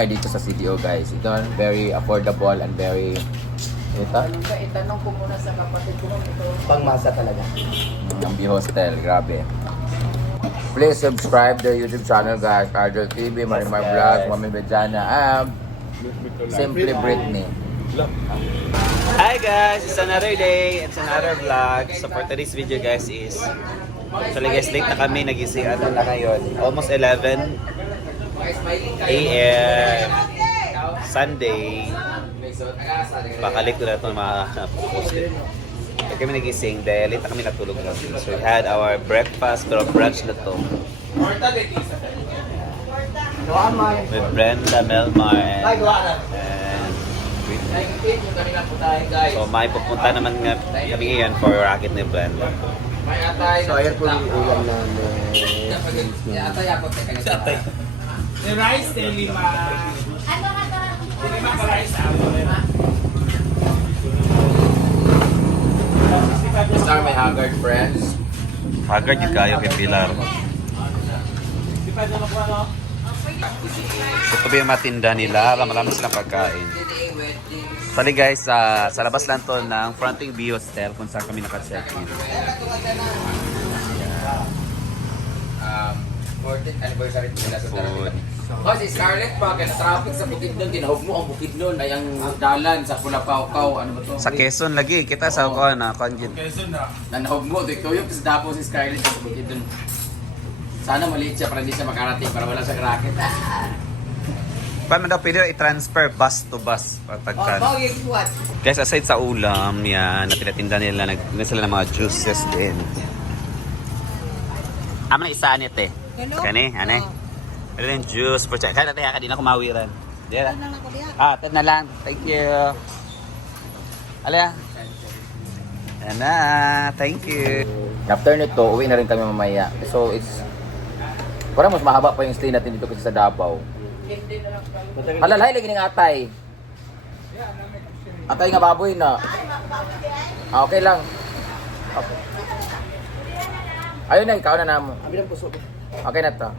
Dito sa CDO guys. Ito very affordable and very Itanong ko muna sa kapatid ko ito. Pangmasa talaga. Ang Hostel, grabe. Please subscribe the YouTube channel guys. Argel TV, Marimar Vlogs, Mami Bejana, Simply Britney. Hi guys, it's another day, it's another vlog. So for today's video guys is actually guys, late na kami, nagising ano na ngayon, almost 11 AM Sunday. Pakalik ko na ito mga posted. Kaya kami nagising dahil late na kami natulog na. So we had our breakfast, pero brunch na to. With Brenda, Melmar, and so may pupunta naman nga kami ngayon for racket ni Brenda. So ayan po yung ulam namin. The rice, the lima. The lima ka rice ako. These are my Haggard friends. Haggard yung kayo kay Pilar. Ito ba yung matinda nila? Marami silang pagkain. Sorry guys, sa labas lang to ng Fronting View Hostel kung saan kami naka-check-in. 14th anniversary nila sa Food. Kasi Scarlett pa, kaya traffic sa Bukidnon, tinahog mo ang Bukidnon ay ang dalan sa Pulapaukaw, ano ba to? Sa Quezon lagi, kita sa ko na konjin. Nanahog mo, tuyok sa Davao si Scarlett sa Bukidnon. Sana maliit siya para hindi siya makarating, para wala siyang racket. Paano daw pwede i-transfer bus to bus? Pagkan. Guys, aside sa ulam, yan, na tinatinda nila, nagtinda sila ng mga juices din. Ama na isa nito eh. Kani, ane? Ito yung juice. Kaya natin ka, di na kumawiran. Diyan na. Tad na lang. Thank you. Alaya. Yan na. Thank you. After nito, uwi na rin kami mamaya. So it's, parang mas mahaba pa yung stay natin dito kasi sa Davao. Halalay lagi ng atay. Atay nga baboy na. Okay lang. Okay. Ayun na, ikaw na namo. Abi lang puso. Okay na to.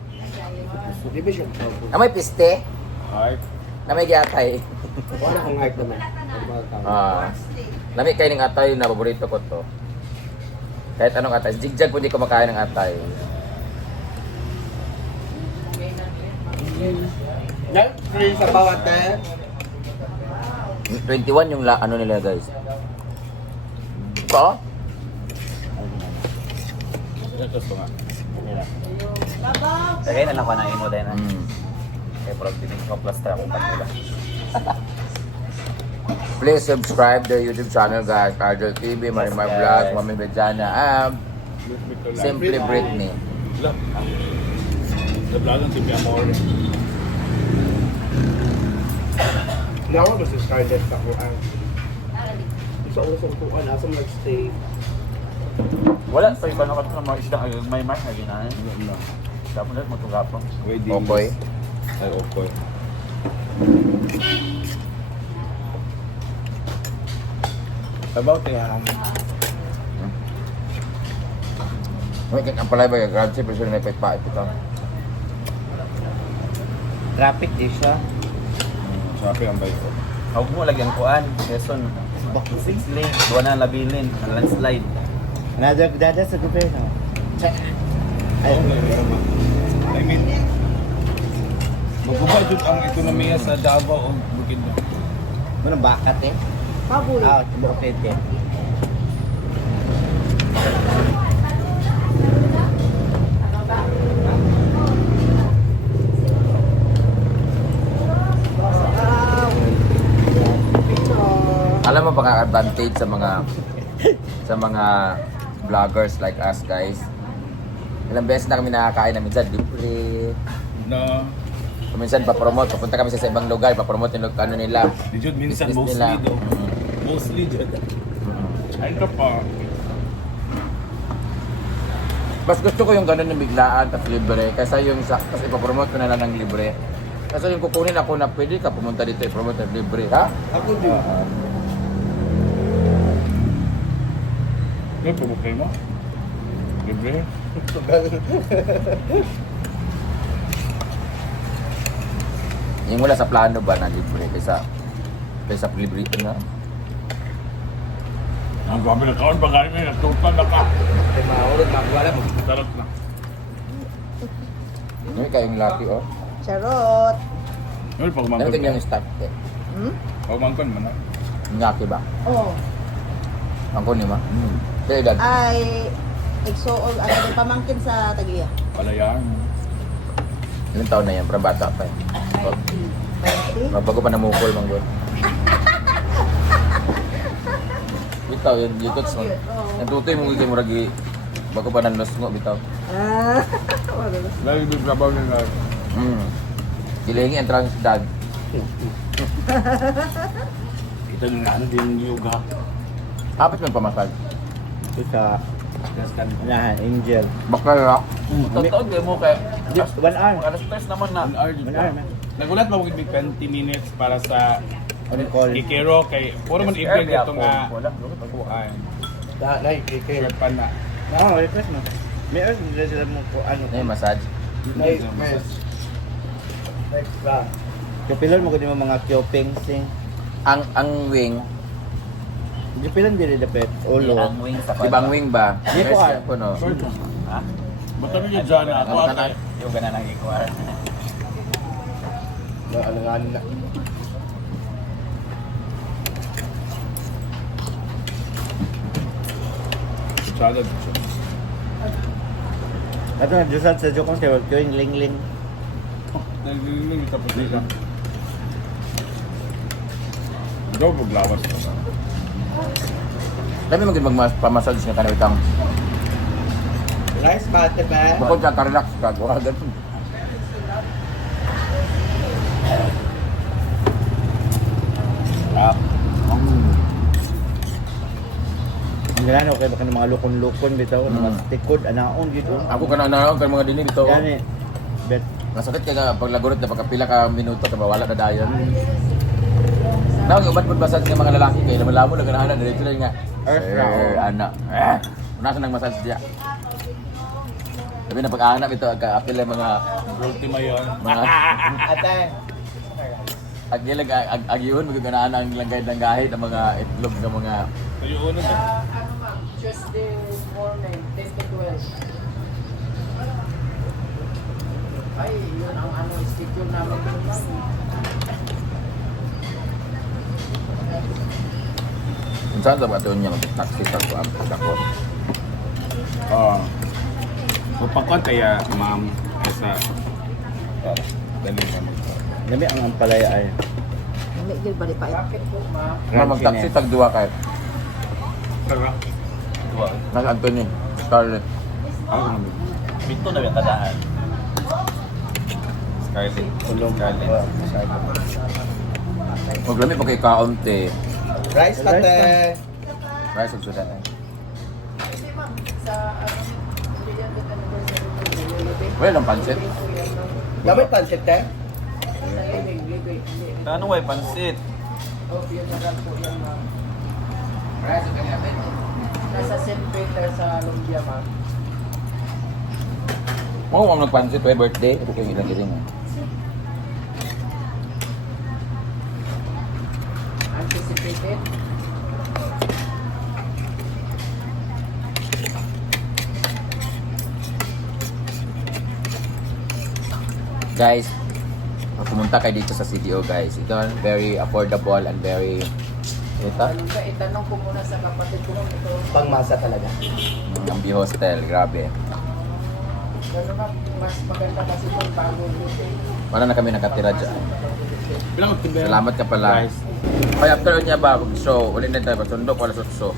Division. Na may piste? Heart. Na may giatay? Wala akong heart naman. Lamig kayo ng atay na paborito ko to. Kahit anong atay. Jigjag po di ko makain ng atay. Free sa bawat 21 yung ano nila guys. Ko? Kaya na lang ko na imo din. Mm. Kaya productive ko plus tra akong pagkula. Please subscribe the YouTube channel guys. Argel TV, Marimar Vlogs, Mami Bejana, Simply Britney. Nawa ba si Scarlett sa kuan? Sa usong kuan, asa mo nag-stay? Wala, sa iba na ka mga isda may mark na ginahin. Dapat na matugapon. Okay. Ay, okay. About yan. May ang palay ba yung grab pero sila na ipait ito. Traffic di siya. Sabi ang bike ko. Huwag mo lagyan kuan. Quezon. 6 lane. Duwa na labilin. Landslide. Dada sa gobyerno. I mean, magubay dun ang ekonomiya sa Davao o Bukidnon. Ano bakat eh? Paboy. Pwede. Alam mo baka advantage sa mga vloggers like us guys. Ilang beses na kami nakakain na minsan libre. Na, Minsan pa-promote, pupunta kami sa ibang lugar, pa-promote yung ano nila. di jud minsan Business mostly nila. do. Mostly jud. Ay ka pa. Mas gusto ko yung gano'n ng biglaan at libre kaysa yung kasi ipapromote ko na lang ng libre. Kasi yung kukunin ako na pwede ka pumunta dito i-promote ng libre, ha? Ako din. May pumukay mo? Libre? Yung wala sa plano ba na libre kaysa libre na. Ang gabi na taon, pag ganyan, nagtutan na ka. Ay, mahulog, magwala mo. Sarap na. Ngayon kayong laki oh. Charot. Ngayon, pag Ano mangkon kanyang start eh? Hmm? Pag mangkon man na. Ngaki ba? Oh. Ang kunin mo? Kaya edad? Ay, igsuol, ano yung pamangkin sa Taguya. Palayaan. Ilang taon na yan? Parang bata pa eh. 20? Bago pa namukol mang doon. Bitaw, yung yutots mo. Natutoy mo gigay mo ragi. Bago pa nanos mo, bitaw. Ah, wala na. Lagi may trabaho na nga. Kilingi ang transdad. Kita nyo na ano din yung yoga. Apat mo yung pamasal. Ito sa... Angel. Bakla na. Totoo, di mo kaya. 1 hour. Alas 3 naman na. 1 hour. 1 hour, man. Nagulat ba with 20 minutes para sa Ano call? Ikero kay puro man event ito nga kuan. Like, kay... Pan na. Oo, request mo. May earth, hindi sila mo ko ano. Ano yung massage? May extra. Kapilan mo ko din mga kyoping sing. Ang wing, Kapilan din dapat ulo. ibang wing ba? Di po, Yes, po no. Ba't kami yung dyan ako Ang ate? kanal? Yung ganun ang ikuha. Alangan na. Salad. Ato na Diyosan sa Jokong Tewag ko yung ling-ling. Nagliling ito po sila. Daw paglawas ko sa. Dami maging magpamassage nga kanang itang. Nice pate ba? Bukod ka ka-relax ka. Wala ganun. Ang gano'n okay baka ng mga lukon-lukon bitaw, mga tikod, anaon dito. Ako ka na kay mga dinig dito. Gani. Bet. Masakit ka nga pag lagurot na pagkapila ka minuto ka wala na dayon. Nawag ubat pud massage ng mga lalaki kay lamon lang ganahan na dito nga. Earth na, Sir, oh. ana. Nasa nang massage diya. Sabi na pag-aanap ito ka-apil ang mga Ultima yun. mga Ate. agilag agiyon magaganahan ang langgay ng gahit ng mga itlog ng mga Kayo uno na. Tuesday morning, 10 to 12. Ay, yun ang ano, schedule namin. kung saan ba ito niya mag-taxi sa ko ang pagkakot. Oo. Upakot kaya ma'am sa dali ka mag. Dami ang ampalaya ay. Hindi, yun bali pa. Bakit po, ma'am? Nga mag-taxi tag duwa kay Tara. Nasa Anthony Scarlett. Pito na yung tadaan. Scarlet. Tulong Scarlet. Huwag lami pag ikaunti. Rice pate. Rice of sudan. Well, ang pansit. Dapat pansit te? Ano way pansit? Nasa St. Peter sa Lumbia, ma'am. Oo, ang nagpansit pa birthday. Ito ko yung ilang-iring. Anticipated. Guys, pag pumunta kayo dito sa CDO guys, ito very affordable and very ito, Itanong ko muna sa kapatid ko ito. Pangmasa talaga. ang B-Hostel, grabe. Gano'n na, mas maganda kasi itong bago dito. Wala na kami nakatira dyan. Bilang timber. Salamat ka pala. Rice. Kaya after niya ba, mag-show, ulit na tayo, pasundok, wala sutso.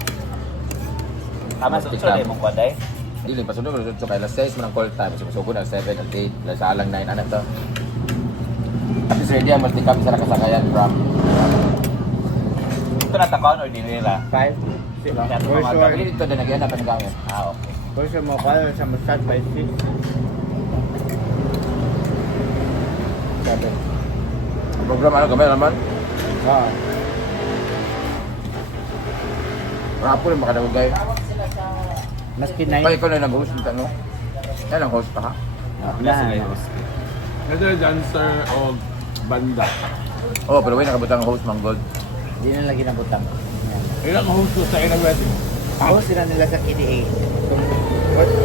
Tama sa utso na mong kwaday. Dili, pasundok, wala sutso, kaya alas 6 mo ng call time. So, masugod ang 7, ang 8, alas alang 9, ano to? At least ready ang multi-cam sa nakasakayan from Ito na takon or dili nila? 5. For Pag sure. dito din, nag-ianap ang gamit. Ah, okay. For sure mo kaya sa massage by 6. Sabi. Ang program, ano, gamay naman? Ah. Rapo rin makadagugay. Maski Kaya 9. ikaw na nag-host nito, no? Yan ang host pa ha? Wala sila yung Ito yung dancer o banda. Oh, pero wait, nakabutang ang host, Manggod. Hindi na lagi nabutang. Ilang host ko sa ilang wedding? Ako sila nila sa KDA.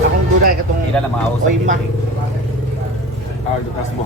Akong duda katong Ilan ang mga host sa Oy, ma. Lucas mo.